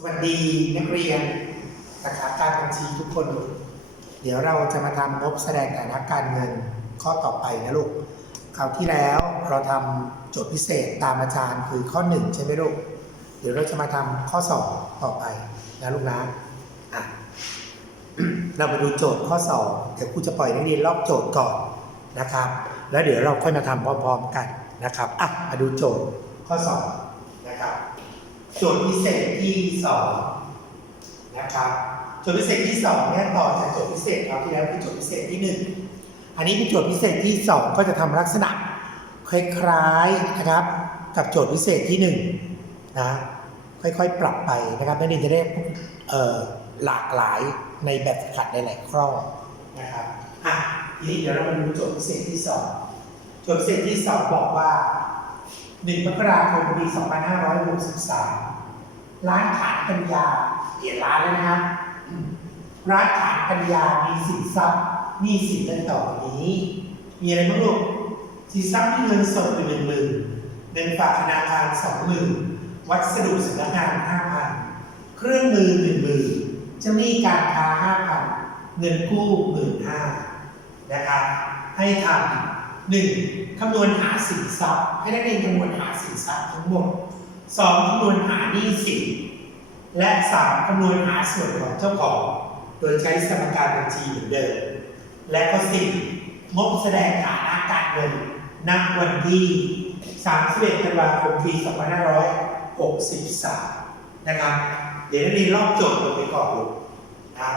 สวัสดีนักเรียนสาขาการบัญชีทุกคน เดี๋ยวเราจะมาทำงบแสดงฐานะการเงินข้อต่อไปนะลูกคราวที่แล้วเราทำโจทย์พิเศษตามอาจารย์คือข้อหนึ่งใช่ไหมลูก เดี๋ยวเราจะมาทำข้อสองต่อไปนะลูกนะอะเรามาดูโจทย์ข้อสองเดี๋ยวครูจะปล่อยนักเรียนลอกโจทย์ก่อนนะครับ แล้วเดี๋ยวเราค่อยมาทำพร้อมๆกันนะครับอะมาดูโจทย์ข้อสองนะครับ โจทย์พิเศษที่สองนะครับโจทย์พิเศษที่สองเนี่ยต่อจากโจทย์พิเศษคราวที่แล้วคือโจทย์พิเศษที่หนึ่งอันนี้เป็นโจทย์พิเศษที่สองก็จะทำลักษณะคล้ายๆนะครับ กับโจทย์พิเศษที่หนึ่งนะค่อยๆ ปรับไปนะครับนักเรียนจะได้หลากหลายในแบบฝึกหัดในหลายข้อนะครับอะทีนี้เดี๋ยวเรามาดูโจทย์พิเศษที่สองโจทย์พิเศษที่สองบอกว่า 1 มกราคมปี 2563 ร้านขายปัญญาเปลี่ยนร้านแล้วนะครับ ร้านขายปัญญามีสินทรัพย์หนี้สินดังต่อไปนี้ มีอะไรบ้างลูกสินทรัพย์ที่เงินสดเป็นหนึ่งหมื่นเงินฝากธนาคารสองหมื่นวัสดุสำนักงานห้าพันเครื่องมือหนึ่งหมื่นจะมีการค้าห้าพันเงินกู้หมื่นห้านะครับให้ทำหนึ่งคำนวณหาสินทรัพย์ให้นักเรียนคำนวณหาสินทรัพย์ทั้งหมด สองคำนวณหาหนี้สินและสามคำนวณหาส่วนของเจ้าของ โดยใช้สมการบัญชีเหมือนเดิม และก็สี่งบแสดงฐานะการเงินณวันที่31ธันวาคมปี2563 นะครับ เดี๋ยวนักเรียนลอกโจทย์ลงไปก่อนลูกนะครบ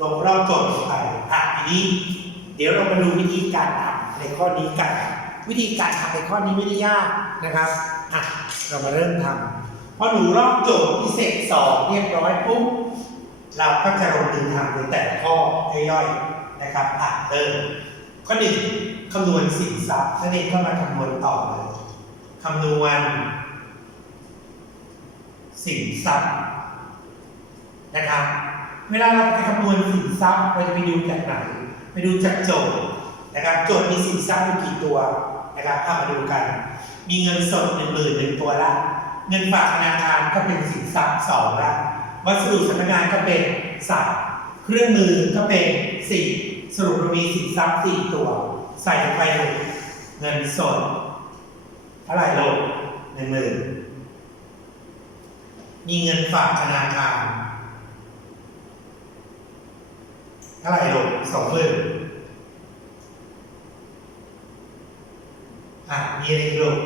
ลงรอบโจทย์ลงไปอะทีนี้ เดี๋ยวเรามาดูวิธีการทำในข้อนี้กัน วิธีการทำในข้อนี้ไม่ได้ยากนะครับอะ เรามาเริ่มทำพอหนูรอบโจทย์พิเศษสองเรียบร้อยปุ๊บเราก็จะลงมือทำในแต่ละข้อย่อยๆนะครับอะเริ่มข้อหนึ่งคำนวณสินทรัพย์นั่นเองก็มาคำนวณต่อเลยคำนวณสินทรัพย์นะครับเวลาเราจะคำนวณสินทรัพย์เราจะไปดูจากไหน ไปดูจากโจทย์นะครับโจทย์มีสินทรัพย์อยู่กี่ตัวนะครับเข้ามาดูกัน มีเงินสดหนึ่งหมื่นหนึ่งตัวละ เงินฝากธนาคารก็เป็นสินทรัพย์สองละ วัสดุสำนักงานก็เป็นสามเครื่องมือก็เป็นสี่สรุปเรามีสินทรัพย์สี่ตัว ใส่ลงไปเลยเงินสดเท่าไหร่ลงหนึ่งหมื่นมีเงินฝากธนาคารเท่าไหร่ลงสองหมื่น อะมีอะไรอีกลูก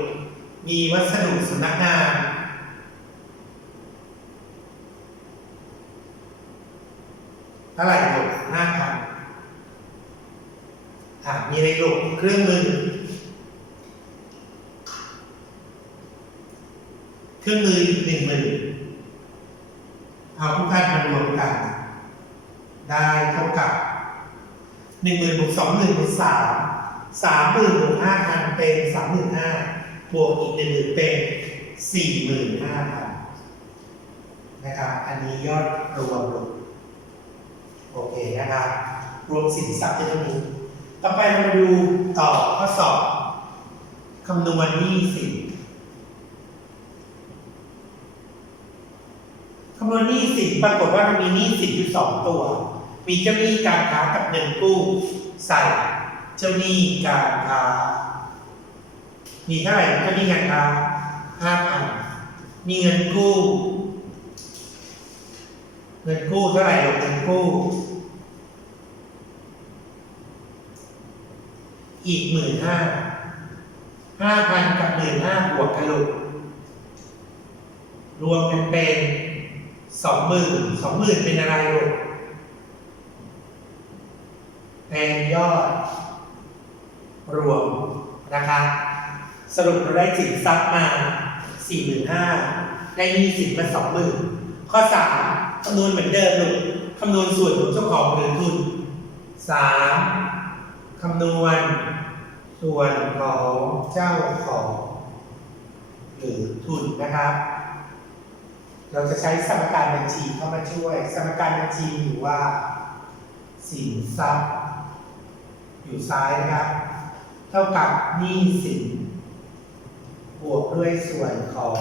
มีวัสดุสำนักงานเท่าไหร่ลูกห้าพันอะมีอะไรลูกเครื่องมือ เครื่องมือหนึ่งหมื่นเอาทุกท่านมารวมกัน ได้เท่ากับหนึ่งหมื่นบวกสองหมื่นบวกสาม สามหมื่นบวกห้าพันเป็นสามหมื่นห้าบวกอีกหนึ่งหมื่นเป็นสี่หมื่นห้าพันนะครับ อันนี้ยอดรวมลงโอเคนะครับ รวมสินทรัพย์จะเท่านี้ ต่อไปเรามาดูต่อข้อสอบคำนวณหนี้สินคำนวณหนี้สินปรากฏว่ามันมีหนี้สินอยู่สองตัว มีเจ้าหนี้การค้ากับเงินกู้ใส่ เจ้าหนี้การค้ามีเท่าไหร่เจ้าหนี้การค้าห้าพันมีเงินกู้ เงินกู้เท่าไหร่ลงเงินกู้ อีกหมื่นห้าห้าพันกับหมื่นห้าบวกกันลงรวมกันเป็นสองหมื่นสองหมื่นเป็นอะไรลูกเป็นยอด รวมนะครับสรุปเราได้สินทรัพย์มาสี่หมื่นห้าได้หนี้สินมาสองหมื่นข้อสามคำนวณเหมือนเดิมลูกคำนวณส่วนของเจ้าของหรือทุนสามคำนวณ ส่วนของเจ้าของหรือทุนนะครับ เราจะใช้สมการบัญชีเข้ามาช่วย สมการบัญชีอยู่ว่าสินทรัพย์อยู่ซ้ายนะครับ ท่ากับหนี้สินบวกด้วยส่วนของ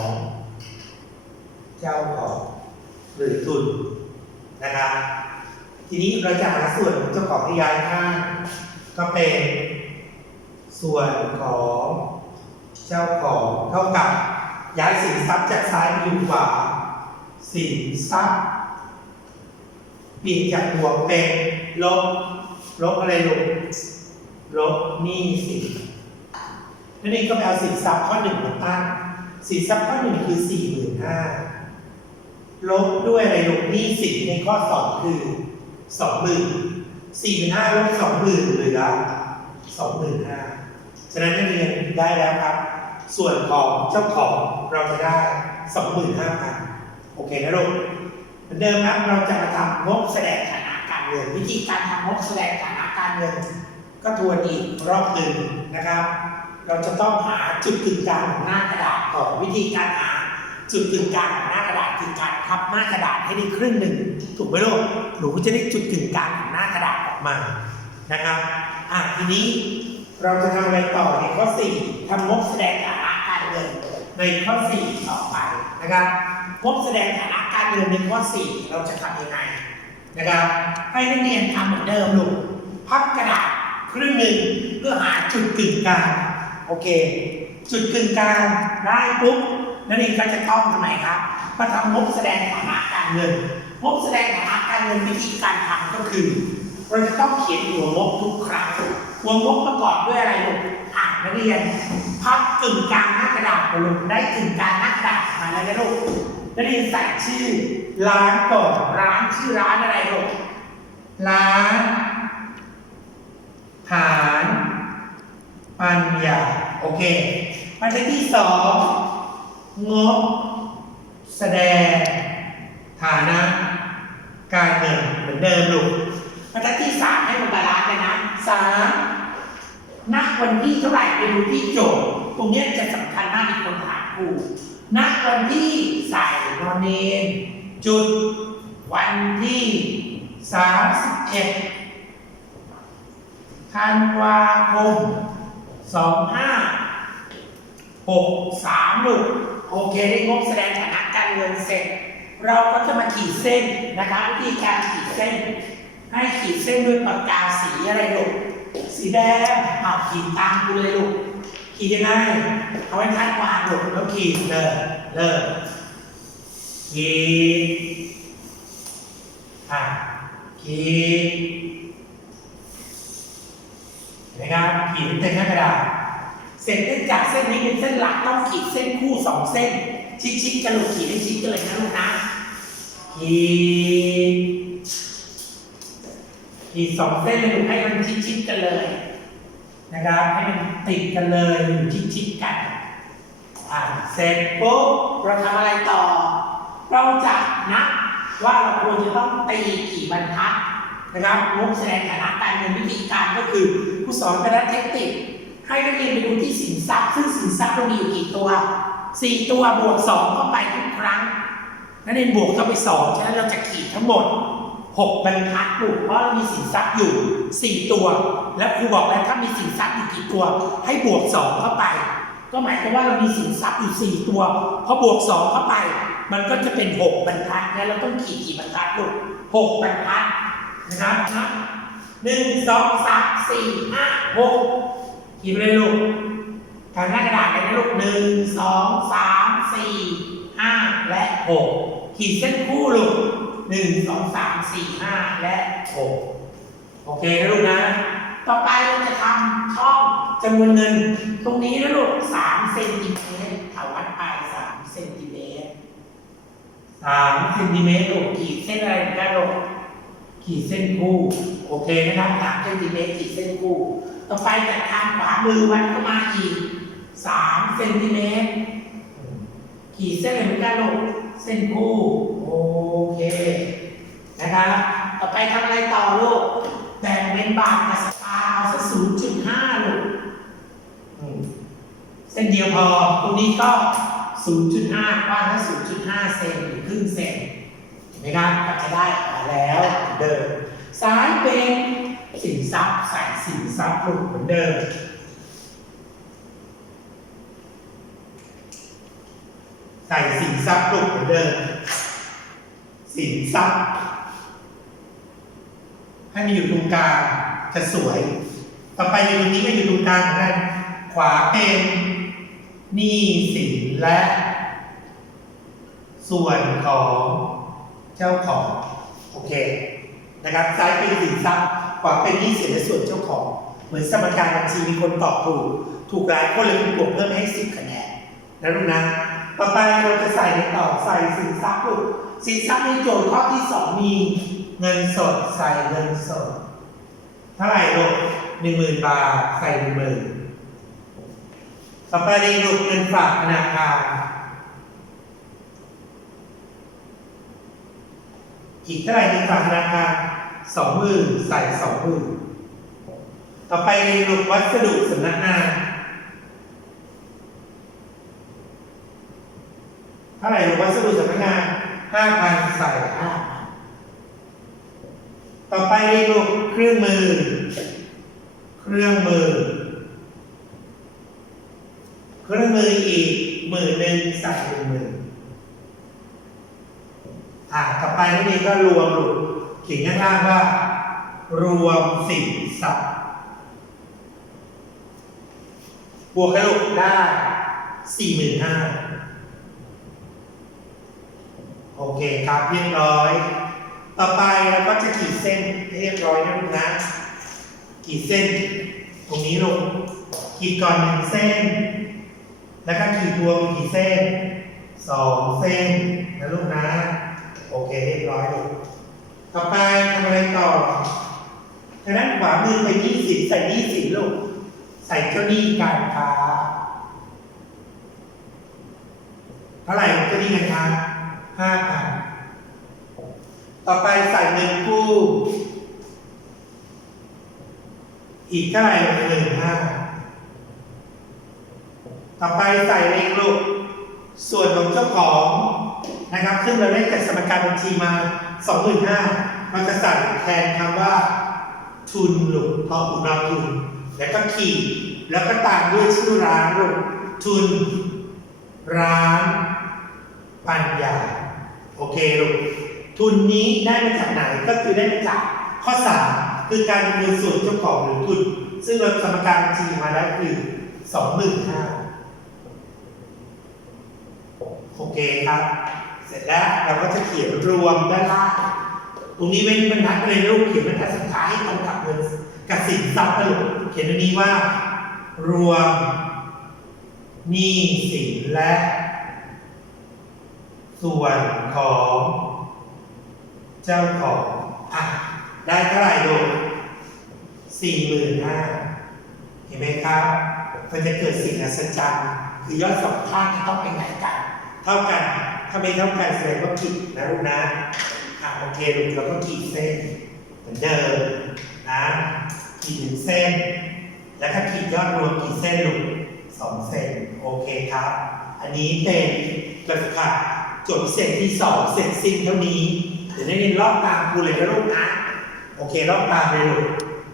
เจ้าของหรือทุนนะครับ ทีนี้เราจะหาส่วนของเจ้าของที่ย้ายข้างก็เป็นส่วนของเจ้าของเท่ากับย้ายสินทรัพย์จากซ้ายไปอยู่ขวาสินทรัพย์เปลี่ยนจากบวกเป็นลบลบอะไรลูก ลบหนี้สินนั่นเองก็ไปเอาสินทรัพย์ข้อหนึ่งมาตั้งสินทรัพย์ข้อหนึ่งคือสี่หมื่นห้าลบด้วยอะไรลูกหนี้สินในข้อสองคือสองหมื่นสี่หมื่นห้าลบสองหมื่นเหลือสองหมื่นห้าฉะนั้นนักเรียนได้แล้วครับ ส่วนของเจ้าของเราจะได้สองหมื่นห้าพันโอเคนะลูกเหมือนเดิมครับเราจะมาทำงบแสดงฐานะการเงินวิธีการทำงบแสดงฐานะการเงิน ก็ทวนอีกรอบหนึ่งนะครับ เราจะต้องหาจุดกึ่งกลางของหน้ากระดาษก่อนวิธีการหาจุดกึ่งกลางของหน้ากระดาษคือการพับหน้ากระดาษให้ได้ครึ่งหนึ่งถูกไหมลูกหนูจะได้จุดกึ่งกลางของหน้ากระดาษออกมานะครับอะทีนี้เราจะทำอะไรต่อในข้อ4ทำงบแสดงฐานะการเงินในข้อ4ต่อไปนะครับงบแสดงฐานะการเงินในข้อ4เราจะทำยังไงนะครับให้นักเรียนทำเหมือนเดิมลูกพับกระดาษ ครึ่งหนึ่งเพื่อหาจุดกึ่งกลางโอเค จุดกึ่งกลางได้ปุ๊บนักเรียนก็จะต้องทำไมครับมาทำงบแสดงฐานะการเงินงบแสดงฐานะการเงินวิธีการทำก็คือเราจะต้องเขียนหัวงบทุกครั้งหัวงบประกอบด้วยอะไรลูกอ่านนักเรียนพับกึ่งกลางหน้ากระดาษไปลูกได้กึ่งกลางหน้ากระดาษมาแล้วนะลูกนักเรียนใส่ชื่อร้านก่อนร้านชื่อร้านอะไรลูกร้านฐาน ปัญญา โอเคบรรทัดที่สองงบแสดงฐานะการเงินเหมือนเดิมลูกบรรทัดที่สามให้มันบาลานซ์กันนะสามณวันที่เท่าไหร่ไปดูที่โจทย์ตรงนี้จะสำคัญมากในคนถามครูณวันที่ใส่นอนเนนจุดวันที่สามสิบเอ็ดธันวาคม สองห้าหกสามลูกโอเคได้งบแสดงฐานะการเงินเสร็จ เราก็จะมาขีดเส้นนะคะวิธีการขีดเส้น ให้ขีดเส้นด้วยปากกาสีอะไรลูกสีแดงเอาขีดตามกูเลยลูกขีดยังไงเอาไว้ทัดวางลูกแล้วขีดเลยเริ่มขีดอะขีด นะครับขีดเป็นหน้ากระดาษเสร็จเนื่องจากเส้นนี้เป็นเส้นหลักต้องขีดเส้นคู่สองเส้น ชิดๆกันลูกขีดให้ชิดกันเลยนะลูกนะขีดอีกสองเส้นเลยลูกให้มันชิดๆกันเลยนะครับให้มันติดกันเลยอยู่ชิดๆกันอ่าเสร็จปุ๊บเราทำอะไรต่อ เราจะนับว่าเราควรจะต้องตีกี่บรรทัด นะครับงบแสดงฐานะการเงินวิธีการก็คือผู้สอนแต่ละเทคนิคให้นักเรียนไปดูที่สินทรัพย์ ซึ่งสินทรัพย์เรามีอยู่กี่ตัวสี่ตัวบวกสองเข้าไปทุกครั้งนักเรียนบวกเข้าไปสองฉะนั้นเราจะขีดทั้งหมดหกบรรทัดลูกเพราะเรามีสินทรัพย์อยู่สี่ตัว แล้วครูบอกแล้วถ้ามีสินทรัพย์อยู่กี่ตัว ให้บวกสองเข้าไป ก็หมายความว่าเรามีสินทรัพย์อยู่สี่ตัวพอบวกสองเข้าไป มันก็จะเป็นหกบรรทัดแล้วเราต้องขีดกี่บรรทัดลูกหกบรรทัด นะครับนะหนึ่งสองสามสี่ห้าหกขีดไปเลยลูกทางหน้ากระดาษเลยนะลูกหนึ่งสองสามสี่ห้าและหกขีดเส้นคู่ลูกหนึ่งสองสามสี่ห้าและหกโอเคนะลูกนะ ต่อไปเราจะทำช่องจำนวนเงิน ตรงนี้นะลูกสามเซนติเมตรเอาวัดไปสามเซนติเมตรสามเซนติเมตรลูกขีดเส้นอะไรกันลูก ขีดเส้นคู่ โอเคนะครับสามเซนติเมตรขีดเส้นคู่ ต่อไปจากทางขวามือวัดเข้ามาอีกสามเซนติเมตรขีดเส้นเหมือนกันลูกเส้นคู่โอเคนะครับต่อไปทำอะไรต่อลูกแบ่งเป็นบาทกับสตางค์เอาสักศูนย์จุดห้าลูกเส้นเดียวพอตรงนี้ก็ 0.5กว้างแค่0.5 เซนหรือครึ่งเซน นไหมครับก็จะได้มาแล้วเหมือนเดิมซ้ายเป็นสินทรัพย์ใส่สินทรัพย์ลูกเหมือนเดิมใส่สินทรัพย์ลูกเหมือนเดิมสินทรัพย์ ให้มันอยู่ตรงกลางจะสวย ต่อไปอยู่ตรงนี้ก็อยู่ตรงกลางเหมือนกันขวาเป็นหนี้สินและ ส่วนของ เจ้าของโอเคนะครับซ้ายเป็นสินทรัพย์ขวาเป็นหนี้สินและส่วนเจ้าของ เหมือนสมการบัญชีมีคนตอบถูก ถูกหลายคนเลยคุณบวกเพิ่มให้สิบคะแนนนะลูกนะต่อไปเราจะใส่ในต่อใส่สินทรัพย์ลูกสินทรัพย์ในโจทย์ข้อที่สองมีเงินสดใส่เงินสดเท่าไหร่ลูกหนึ่งหมื่นบาทใส่หนึ่งหมื่นต่อไปในลูกเงินฝากธนาคาร อีกเท่าไหร่เงินฝากธนาคารสองหมื่นใส่สองหมื่นต่อไปในลูกวัสดุสำนักงานเท่าไหร่ลูกวัสดุสำนักงานห้าพันใส่ห้าต่อไปในลูกเครื่องมือ เครื่องมือ เครื่องมืออีกหมื่นหนึ่งใส่หนึ่งหมื่น อ่าต่อไปนี่ก็รวมหลูกเขียนข้างล่างว่า รวมสินทรัพย์บวกกันลูกได้สี่หมื่นห้าโอเคครับเรียบร้อย ต่อไปเราก็จะขีดเส้นให้เรียบร้อยนะลูกนะขีดเส้น ตรงนี้ลงขีดก่อนหนึ่งเส้น แล้วก็ขีดรวมีกกี่เส้นสองเส้นนะลูกนะ โอเคเรียบร้อยลูกต่อไปทำอะไรต่อฉะนั้นขวามือไปยี่สิบใส่ยี่สิบลูก ใส่เจ้าหนี้การค้าเท่าไหร่เจ้าหนี้การค้าห้าพันต่อไปใส่เงินกู้อีกเท่าไหร่หนึ่งห้าต่อไปใส่เลขลูก ส่วนของเจ้าของ นะครับ ซึ่งเราได้จัดสมการบัญชีมาสองหมื่นห้าเราจะใส่แทนคำว่าทุนหลูกพออุณาทุน แล้วก็ขีดแล้วก็ตามด้วยชื่อร้านลูกทุน ร้าน ปัญญา โอเคลูกทุนนี้ได้มาจากไหนก็คือได้มาจากข้อ 3 คือการเงินส่วนเจ้าของหรือทุน ซึ่งเราสมการบัญชีมาแล้วคือสองหมื่นห้าโอเคครับ สร็จแล้วเราก็จะเขียนรวมด้านล่างตรงนี้เว้นบรรทัดไปเลยลูกเขียนบรรทัดสุดท้ายตรงกับเงินกับสินทรัพย์ลูกเขียนอันนี้ว่า รวมหนี้สินและ ส่วนของเจ้าของอะได้เท่าไหร่ลูกสี่หมื่นห้าเห็นไหมครับมันจะเกิดสิ่งอัศจรรย์คือยอดสองข้างจะต้องเป็นไหนกัน เท่ากัน ถ้าไม่เท่ากันแสดงว่าผิดนะลูกนะอะโอเคลูกเราก็ขีดเส้นเหมือนเดิมนะขีดหนึ่งเส้น แล้วก็ขีดยอดรวมกี่เส้นลูกสองเส้นโอเคครับ อันนี้เป็นกราฟิกจบเสร็จที่สองเสร็จสิ้นเท่านี้เดี๋ยวได้เรียนรอบตามครูเลยนะลูกนะโอเครอบตามเลยลูก